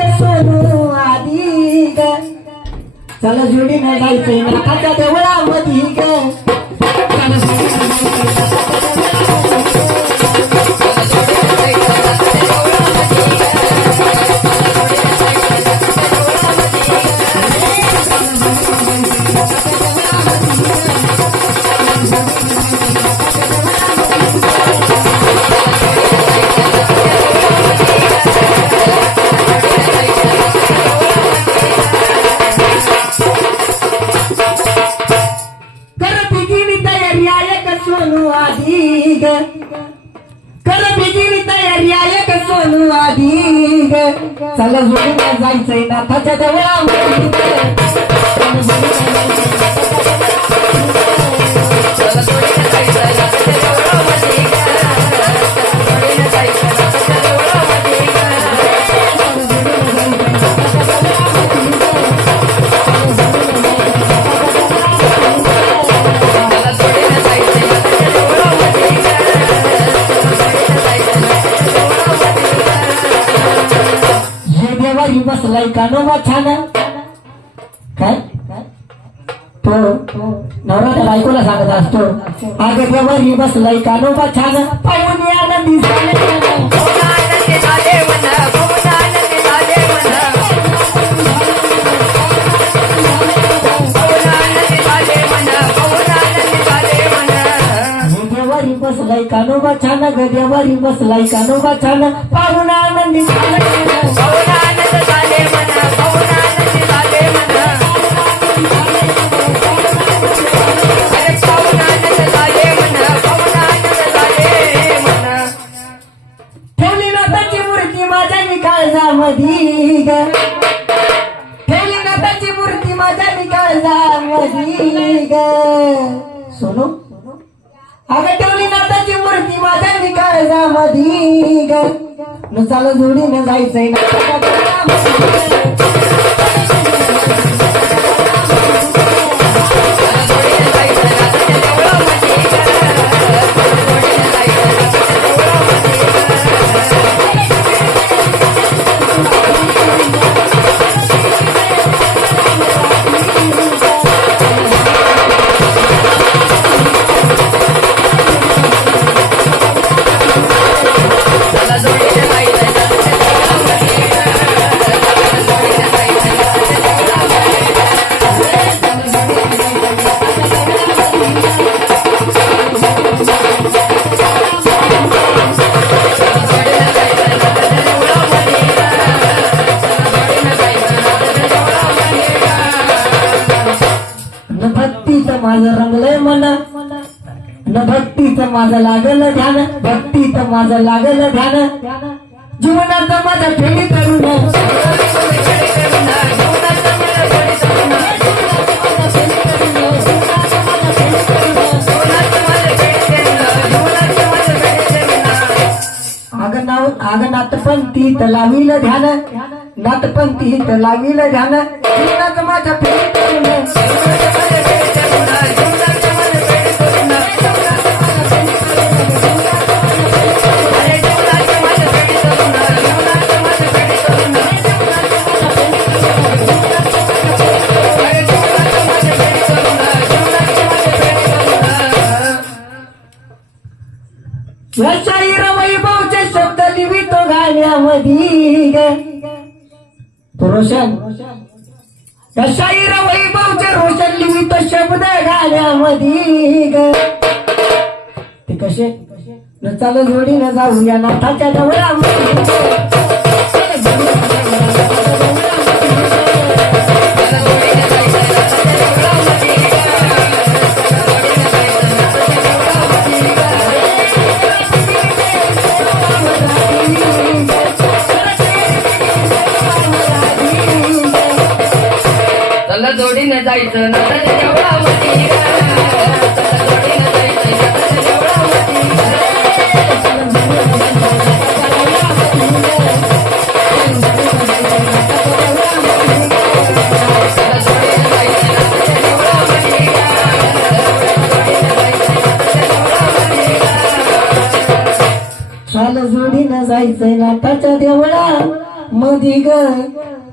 एक सोनू आधी ग चला जोडीनं जायचंय नाकाच्या देवळामध्ये ग चला जोडीनं चला जोडीनं जायचंय नाथाच्या देवळामध्ये बसलाय कानोबा छान काय तो नवरा त्या बायकोला सांगत असतो अगं देवारी बसलाय कानोबा छान पाहून आनंदी देवारी बसलाय कानोबा छान ग देवारी बसलाय कानोबा छान पाहून आनंदी ठेवली नाथाची मूर्ती माझ्या काळजामध्ये ग सोनू अगं ठेवली नाथाची मूर्ती माझ्या काळजामध्ये ग न चाल जोडीनं जायचंय माझं रंगलंय मन न भक्तीचं माझं लागलं ध्यान भक्तीचं माझं लागलं ध्यान जीवनाचं माझं फेडी करून अगं नाथपंथीत लाविल ध्यान नाथपंथीत लाविल ध्यान जीवनाचं माझं फेडी करून शाहीर वैभवचे शब्द लिहितो गाण्यामध्ये रोशन शाहीर वैभवचे रोशन लिहितो शब्द गाण्यामध्ये ते कसे न चाल जोडीनं जाऊया नाथाच्या देवळामध्ये जोडीनं जायचं नाथाच्या देवळामध्ये जोडीनं जायचं नाथाच्या चाल जोडीनं जायचं नाथाच्या देवळामध्ये ग